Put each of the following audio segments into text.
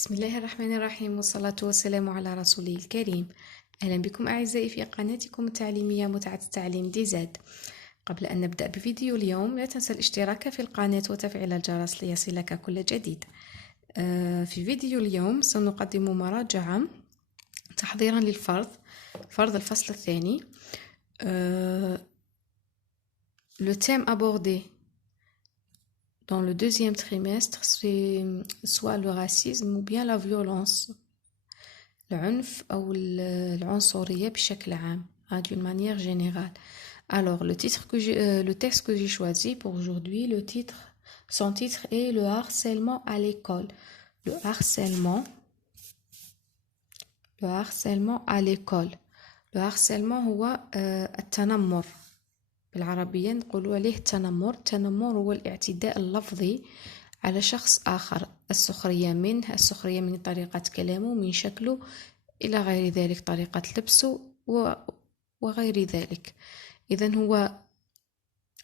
بسم الله الرحمن الرحيم والصلاة والسلام على رسوله الكريم. أهلا بكم أعزائي في قناتكم التعليمية متعة التعليم ديزاد. قبل أن نبدأ بفيديو اليوم لا تنسى الاشتراك في القناة وتفعيل الجرس ليصلك كل جديد. في فيديو اليوم سنقدم مراجعة تحضيرا للفرض الفصل الثاني. Le thème abordé dans le deuxième trimestre, c'est soit le racisme ou bien la violence. العنف أو العنصرية بشكل عام, d'une manière générale. Alors, le texte que j'ai choisi pour aujourd'hui, son titre est le harcèlement à l'école. Le harcèlement à l'école. Le harcèlement هو التنمر. بالعربية نقولوا عليه التنمر. التنمر هو الاعتداء اللفظي على شخص آخر, السخرية منه, السخرية من طريقة كلامه, من شكله إلى غير ذلك, طريقة لبسه وغير ذلك. إذن هو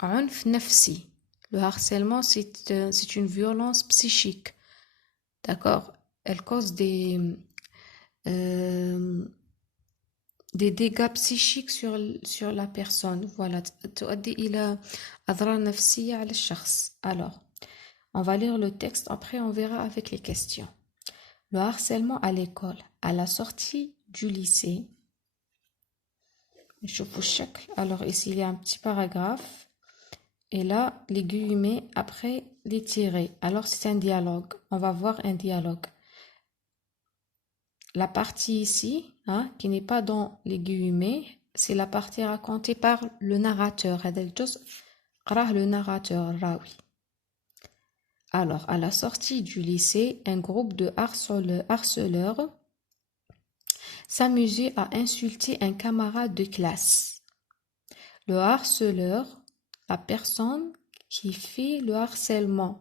عنف نفسي. Le harcèlement, c'est une violence psychique. D'accord? Elle cause des dégâts psychiques sur la personne. Voilà, تؤدي إلى أضرار نفسية على الشخص. Alors, on va lire le texte, après on verra avec les questions. Le harcèlement à l'école. À la sortie du lycée, alors ici il y a un petit paragraphe et là les guillemets après les tirés. Alors c'est un dialogue, on va voir un dialogue. La partie ici, qui n'est pas dans les guillemets, c'est la partie racontée par le narrateur. Le narrateur راوي. Alors, à la sortie du lycée, un groupe de harceleurs s'amusait à insulter un camarade de classe. Le harceleur, la personne qui fait le harcèlement,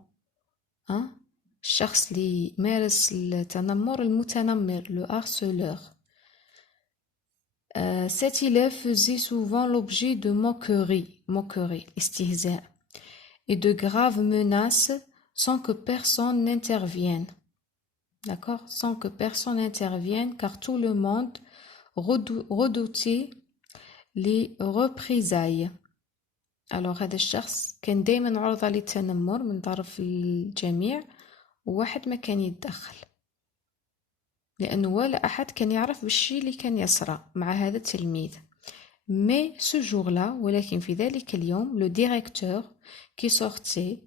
الشخص اللي مارس التنمر المتنمر, le harceleur. Cet élève faisait souvent l'objet de moqueries, استهزاء, et de graves menaces sans que personne n'intervienne. D'accord? Sans que personne n'intervienne, car tout le monde redoutait les représailles. Alors هذا الشخص كان دايما عرضة للتنمر من طرف الجميع, وواحد ما كان يتدخل, لأنه ولا أحد كان يعرف بالشيء اللي كان يصرى مع هذا التلميذ. Mais ce jour-là, ولكن في ذلك اليوم, le directeur qui sortait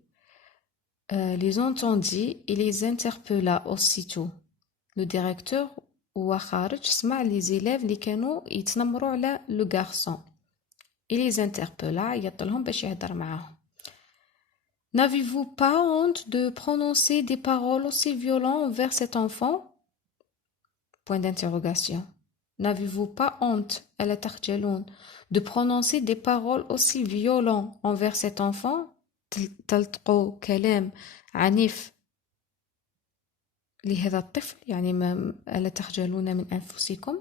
les entendit et les interpella aussitôt. Le directeur هو خارج سمع les élèves اللي كانوا يتنمروا على le garçon. Il les interpella, يطلهم باش يهدر معاهم. N'avez-vous pas honte de prononcer des paroles aussi violentes envers cet enfant? Point d'interrogation. N'avez-vous pas honte, ألا تخجلون, de prononcer des paroles aussi violentes envers cet enfant? تلتقوا كلام عنيف لهذا الطفل, يعني ما ألا تخجلون من أنفسكم.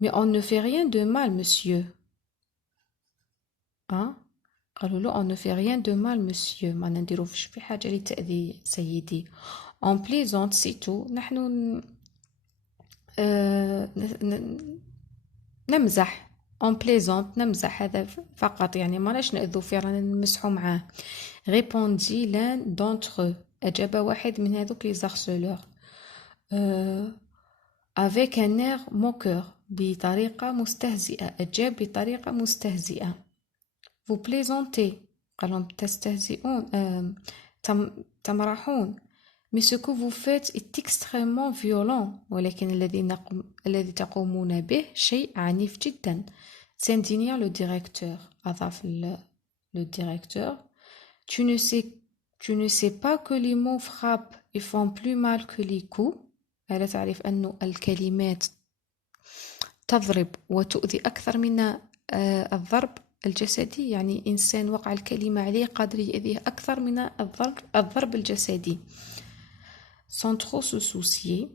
Mais on ne fait rien de mal, monsieur. قالوا له on ne fait rien de mal, monsieur. ما نديروش في حاجة لتأذي سيدي. On plaisante, c'est tout. نحن نمزح. On plaisante, نمزح, هذا فقط, يعني ما ناش نأذو فيه, رانا نمسحو معاه. Répondit l'un d'entre eux. أجاب واحد من هذوك les harceleurs. Avec un air moqueur. بطريقة مستهزئة. أجاب بطريقة مستهزئة. Vous plaisantez. قالوا تستهزئون, تمرحون. Mais ce que vous faites est extrêmement violent. ولكن الذي تقومون به شيء عنيف جدا. S'indigna le directeur. أضاف le directeur. Tu ne sais pas que les mots frappent et font plus mal que les coups. ألا تعرف أن الكلمات تضرب وتؤذي أكثر من الضرب الجسدي, يعني إنسان وقع الكلمة عليه قادر يؤذيه أكثر من الضرب الجسدي. Sans trop se soucier,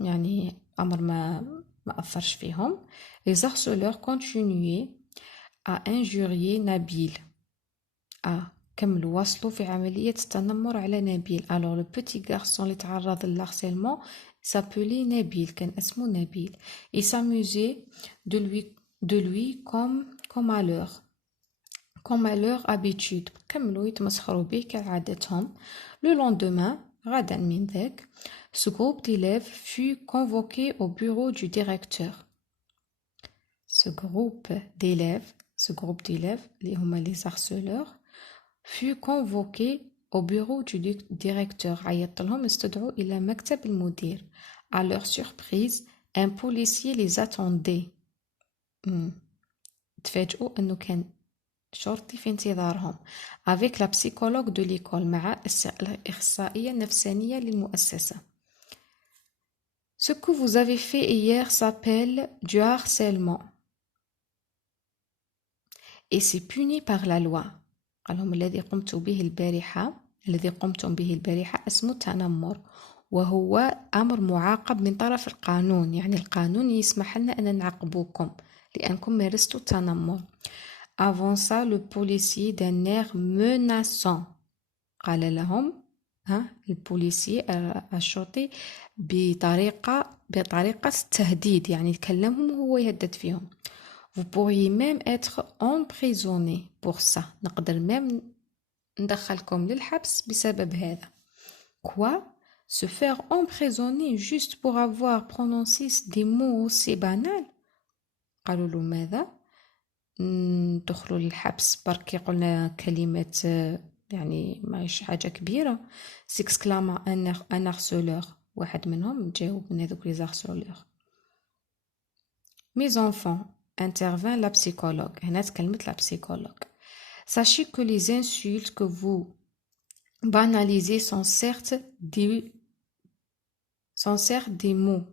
يعني أمر ما أثرش فيهم. Les harceleurs continuaient à injurier Nabil. كملوا وصلوا في عملية التنمر على نبيل. alors le petit garçon اللي تعرض للharcèlement s'appelait Nabil, كان اسمه نبيل. il s'amusait de lui comme à leur habitude. كملوا يتمسخروا به كعادتهم. le lendemain غدا من ذاك ce groupe d'élèves fut convoqué au bureau du directeur. ce groupe d'élèves اللي هما les harceleurs fut convoqué au bureau du directeur. عيط لهم استدعوا إلى مكتب المدير. à leur surprise un policier les attendait. تفاجئوا أنه كان شرطي في انتظارهم. avec la psychologue de l'école مع الأخصائية النفسانية للمؤسسة. ce que vous avez fait hier s'appelle du harcèlement et c'est puni par la loi. قال لهم الذي قمتم به البارحة اسمه تنمر وهو أمر معاقب من طرف القانون. يعني القانون يسمح لنا أن نعاقبوكم لأنكم مارستوا التنمر. avant ça le policier d'un air menaçant قال لهم البوليسي الشرطي بطريقة التهديد، يعني يكلمهم وهو يهدد فيهم. vous pourriez même être emprisonné pour ça. نقدر même ندخلكم للحبس بسبب هذا. quoi se faire emprisonner juste pour avoir prononcé des mots aussi banals. قالوا له ماذا ندخلوا للحبس بركي قلنا كلمات يعني ماهيش حاجة كبيرة. s'exclama un harceleur. واحد منهم جاوب من هذوك les harceleurs. mes enfants intervint la psychologue. هنا تكلمت la psychologue. sachez que les insultes que vous banalisez sont certes des mots,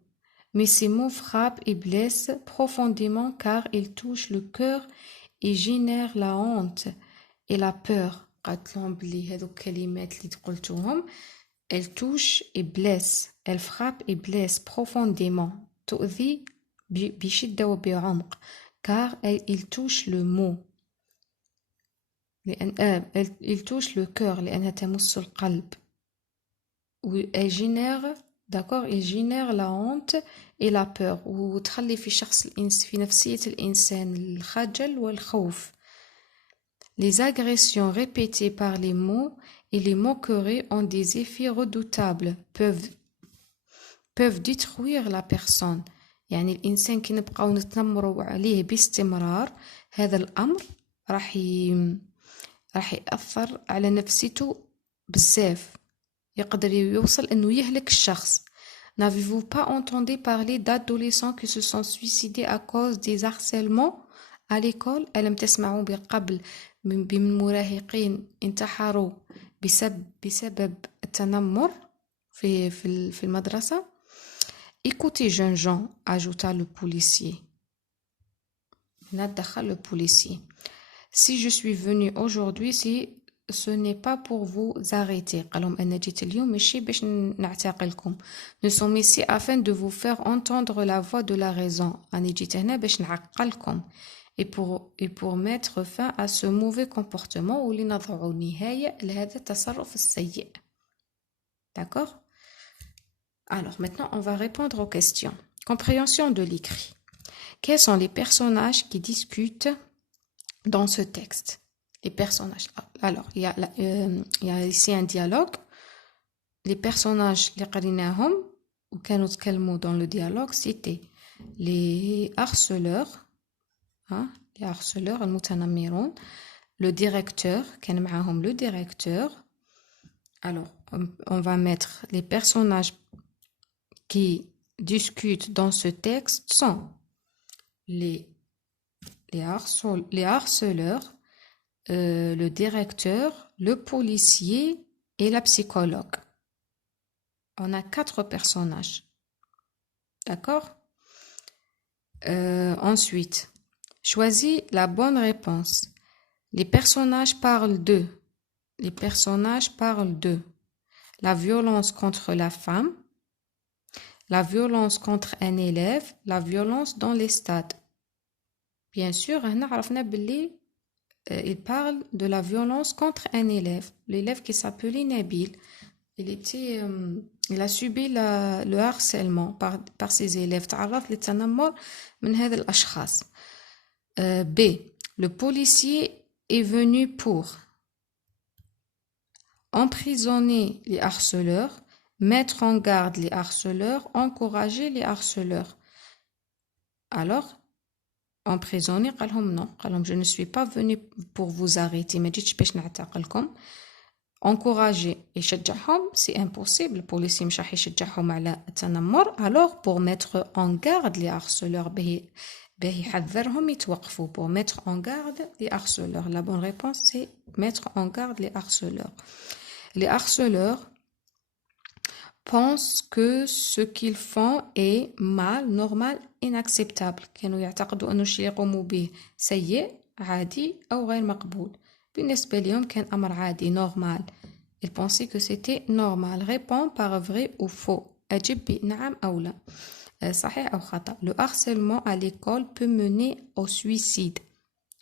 mais ces mots frappent et blessent profondément car ils touchent le cœur et génèrent la honte et la peur. قالت لهم بلي هذو الكلمات اللي قلتوهم elles touchent et blessent, elles frappent et blessent profondément, تؤذي بشدة وبعمق car ils touchent le mot ils touchent le cœur لأنها تمس القلب. elle génère d'accord il génère la honte et la peur وتخلي في نفسية الإنسان الخجل والخوف. les agressions répétées par les mots et les moqueries ont des effets redoutables peuvent détruire la personne. يعني الإنسان كي نبقاو نتنمروا عليه باستمرار هذا الأمر راح يأثر على نفسيته بزاف، يقدر يوصل أنه يهلك الشخص. n'avez-vous pas entendu parler d'adolescents qui se sont suicidés à cause des harcèlements à l'école؟ ألم تسمعوا بقبل من مراهقين انتحروا بسبب التنمر في المدرسة؟ écoutez jeunes gens, ajouta le policier. دخل le policier. si je suis venu aujourd'hui ce n'est pas pour vous arrêter. قالهم أنا جيت اليوم ماشي باش نعتقلكم. nous sommes ici afin de vous faire entendre la voix de la raison. أنا جيت هنا باش نعقلكم et pour mettre fin à ce mauvais comportement ولنضع نهاية لهذا التصرف السيء. d'accord. alors maintenant on va répondre aux questions. compréhension de l'écrit. quels sont les personnages qui discutent dans ce texte? les personnages. alors il y a ici un dialogue. les personnages اللي قريناهم وكانوا تكلموا dans le dialogue c'était les harceleurs les harceleurs المتنمرون. le directeur كان معاهم le directeur. alors on va mettre les personnages qui discutent dans ce texte sont les harceleurs, le directeur, le policier et la psychologue. On a 4 personnages. D'accord. Ensuite, choisis la bonne réponse. Les personnages parlent de la violence contre la femme, la violence contre un élève, la violence dans les stades. bien sûr هنا عرفنا باللي il parle de la violence contre un élève. L'élève qui s'appelait Nabil, il a subi le harcèlement par ses élèves. تعرض للتنمر من هذا الأشخاص. B. Le policier est venu pour emprisonner les harceleurs, mettre en garde les harceleurs, encourager les harceleurs. Alors, emprisonner, قال لهم non. قال لهم je ne suis pas venu pour vous arrêter. ما جيتش باش نعتقلكم. Encourager يشجعهم, c'est impossible. البوليسي مش راح يشجعهم على التنمر. Alors, pour mettre en garde les harceleurs, باهي يحذرهم يتوقفوا. Pour mettre en garde les harceleurs. La bonne réponse, c'est mettre en garde les harceleurs. Les harceleurs pensent que ce qu'ils font est mal, normal, inacceptable. كانوا يعتقدوا أنه الشيء يقوموا به سيء, عادي أو غير مقبول. بالنسبة لهم كان أمر عادي, normal. Ils pensaient que c'était normal. Réponds par vrai ou faux. أجب بنعم أو لا. صحيح أو خطأ. Le harcèlement à l'école peut mener au suicide.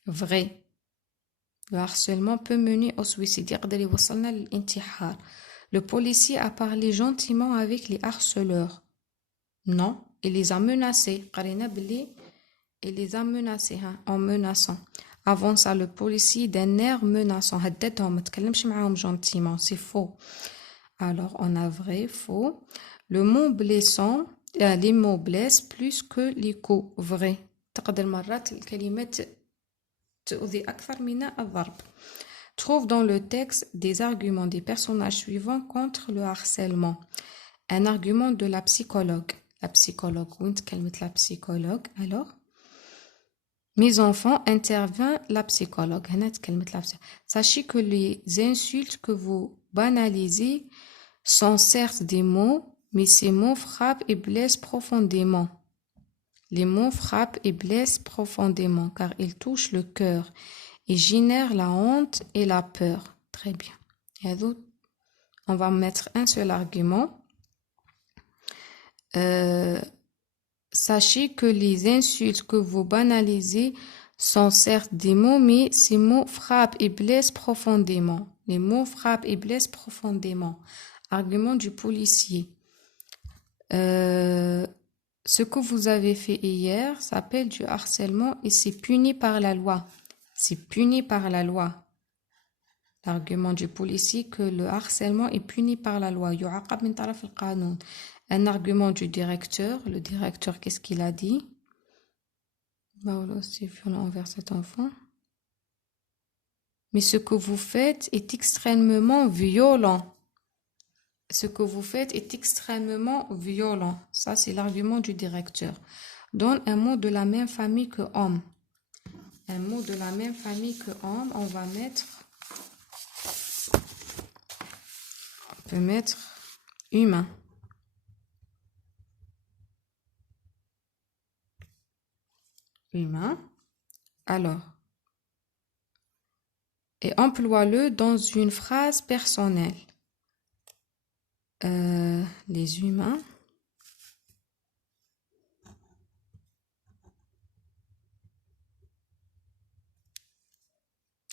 Vrai. Le harcèlement peut mener au suicide. يقدر يوصلنا للانتحار. Le policier a parlé gentiment avec les harceleurs. Non, il les a menacés. قرينا بلي il les a menacés en menaçant. Avant ça, le policier d'un air menaçant. هددهم, ما تكلمش معاهم gentiment. C'est faux. Alors, on a vrai, faux. Le mot blessant, les mots blessent plus que les coups. Vrai. تقدر مرات الكلمات تؤذي أكثر من الضرب. Trouve dans le texte des arguments des personnages suivants contre le harcèlement. Un argument de la psychologue. La psychologue, où est la psychologue? Alors, mes enfants, intervient la psychologue. Sachez que les insultes que vous banalisez sont certes des mots, mais ces mots frappent et blessent profondément. Les mots frappent et blessent profondément car ils touchent le cœur et génèrent la honte et la peur. Très bien. Et donc, on va mettre un seul argument. Sachez que les insultes que vous banalisez sont certes des mots, mais ces mots frappent et blessent profondément. Les mots frappent et blessent profondément. Argument du policier. Ce que vous avez fait hier s'appelle du harcèlement et c'est puni par la loi. C'est puni par la loi. L'argument du policier que le harcèlement est puni par la loi. يعاقب من طرف القانون. Un argument du directeur. Le directeur, qu'est-ce qu'il a dit? C'est violent envers cet enfant. Mais ce que vous faites est extrêmement violent. Ce que vous faites est extrêmement violent. Ça, c'est l'argument du directeur. Donne un mot de la même famille que homme. Un mot de la même famille que homme, on va mettre... On peut mettre humain. Humain. Alors. Et emploie-le dans une phrase personnelle. Les humains.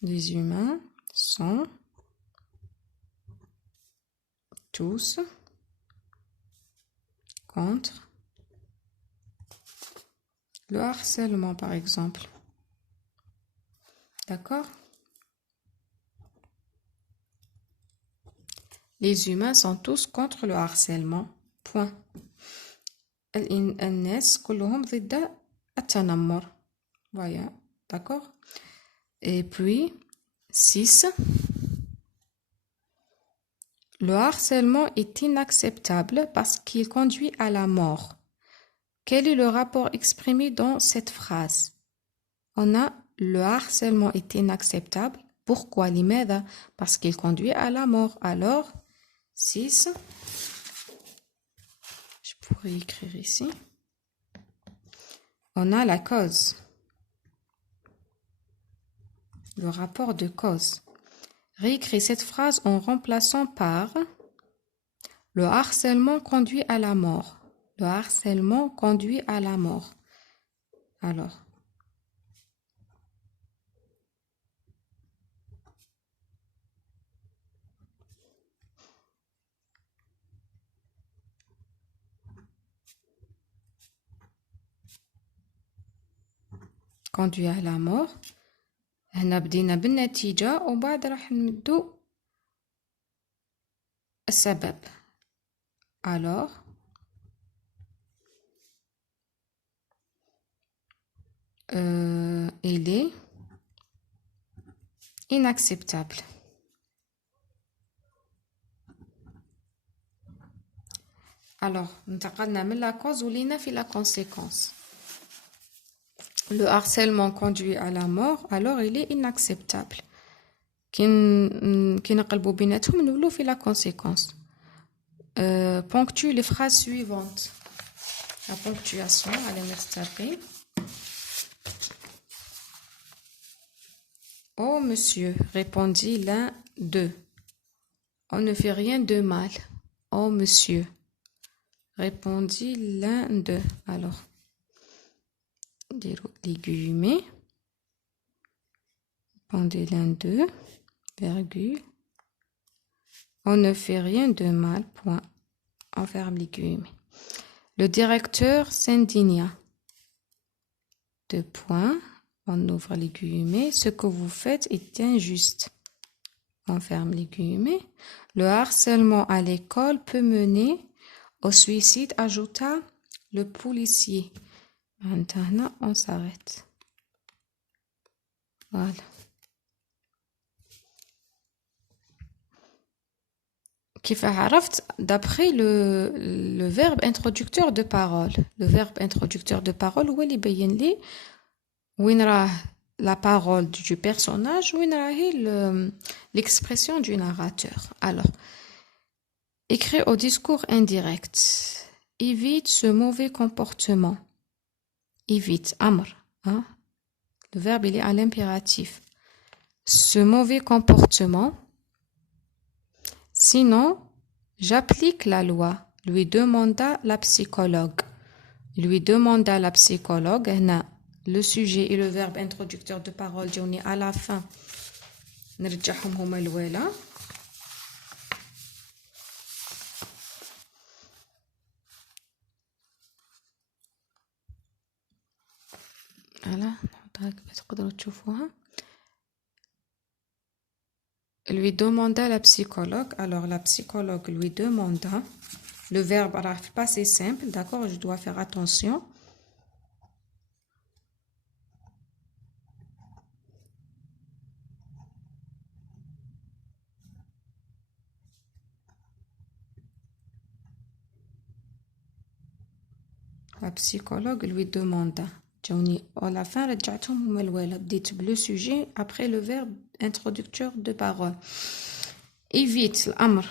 Les humains sont tous contre le harcèlement, par exemple. D'accord? Les humains sont tous contre le harcèlement. Point. الناس كلهم ضد التنمر. Voilà. D'accord? Et puis, 6. Le harcèlement est inacceptable parce qu'il conduit à la mort. Quel est le rapport exprimé dans cette phrase? On a le harcèlement est inacceptable. Pourquoi? لماذا? Parce qu'il conduit à la mort. Alors, 6. Je pourrais écrire ici. On a la cause. Le rapport de cause. Réécris cette phrase en remplaçant par le harcèlement conduit à la mort. Le harcèlement conduit à la mort. Alors, conduit à la mort. هنا بدينا بالنتيجة وبعد راح نمدو السبب. Alors il est inacceptable. Alors انتقلنا من la cause ولينا في la conséquence. Le harcèlement conduit à la mort, alors il est inacceptable. كي نقلبوا بيناتهم نولوا في la conséquence. Ponctue les phrases suivantes. La ponctuation, allez m'extaper. Oh monsieur, répondit l'un d'eux. On ne fait rien de mal. Oh monsieur, répondit l'un d'eux. Alors, les guillemets. Répondit l'un d'eux, virgule. On ne fait rien de mal, point. On ferme les guillemets. Le directeur s'indigna. Deux points. On ouvre les guillemets. Ce que vous faites est injuste. On ferme les guillemets. Le harcèlement à l'école peut mener au suicide, ajouta le policier. Maintenant, on s'arrête. Voilà. كيف عرفت d'après le verbe introducteur de parole. Le verbe introducteur de parole هو اللي يبين لي وين راه la parole du personnage وين راهي l'expression du narrateur. Alors, écrit au discours indirect. Évite ce mauvais comportement. Évite, amr. Hein? Le verbe il est à l'impératif. Ce mauvais comportement. Sinon, j'applique la loi, lui demanda la psychologue. Lui demanda la psychologue. Le sujet et le verbe introducteur de parole جاوني à la fin. نرجعهم هما الأولى. Voilà, تقدروا تشوفوها. Lui demanda la psychologue. Alors, la psychologue lui demanda. Le verbe arrive passé simple, d'accord? Je dois faire attention. La psychologue lui demanda. À la fin, رجعتهم هما الأولى. بديت le sujet après le verbe introducteur de parole. Évite l'amr.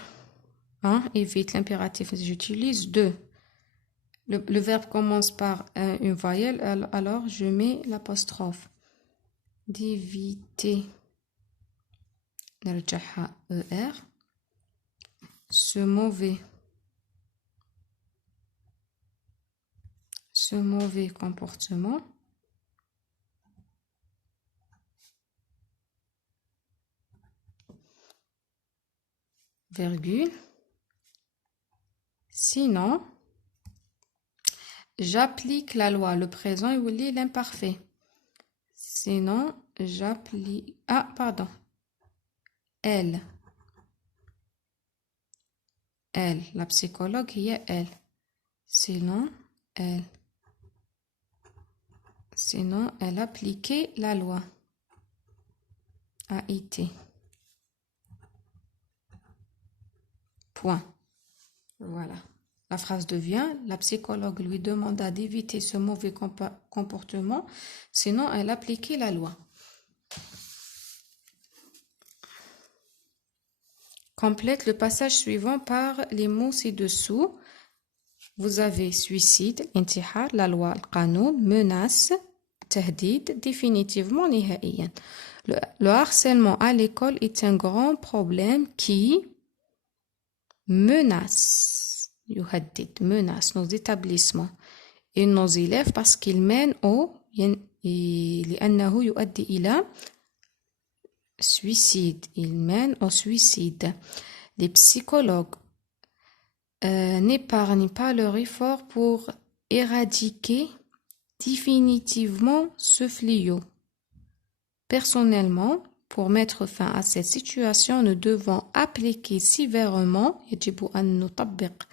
Hein? Évite l'impératif. J'utilise deux. Le verbe commence par une voyelle, alors je mets l'apostrophe. D'éviter. نرجعها ER. Ce mauvais comportement. Virgule. Sinon, j'applique la loi. Le présent est l'imparfait. Sinon, j'applique... Ah, pardon. Elle, la psychologue, il y a elle. Sinon, elle appliquait la loi. AIT. Point. Voilà. La phrase devient, la psychologue lui demanda d'éviter ce mauvais comportement, sinon elle appliquait la loi. Complète le passage suivant par les mots ci-dessous. Vous avez suicide, intihar, la loi, le qanoun, menace, tahdid, définitivement, nihaiyan. Le harcèlement à l'école est un grand problème qui menace nos établissements et nos élèves parce qu'ils mènent لأنه يؤدي إلى suicide. Ils mènent au suicide. Les psychologues n'épargnent pas leur effort pour éradiquer définitivement ce fléau. Personnellement, pour mettre fin à cette situation, nous devons appliquer sévèrement يجب أن نطبق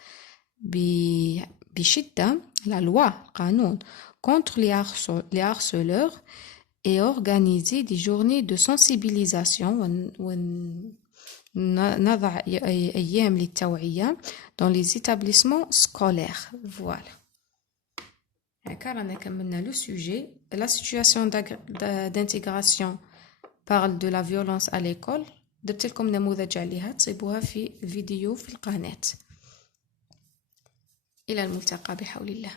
بشدة la loi, قانون, contre les harceleurs et organiser des journées de sensibilisation ونضع أيام للتوعية dans les établissements scolaires. Voilà. Car on a كملنا le sujet. La situation d'intégration parle de la violence à l'école. درت لكم نموذج عليها تصيبوها في الفيديو في القناة. إلى الملتقى بحول الله.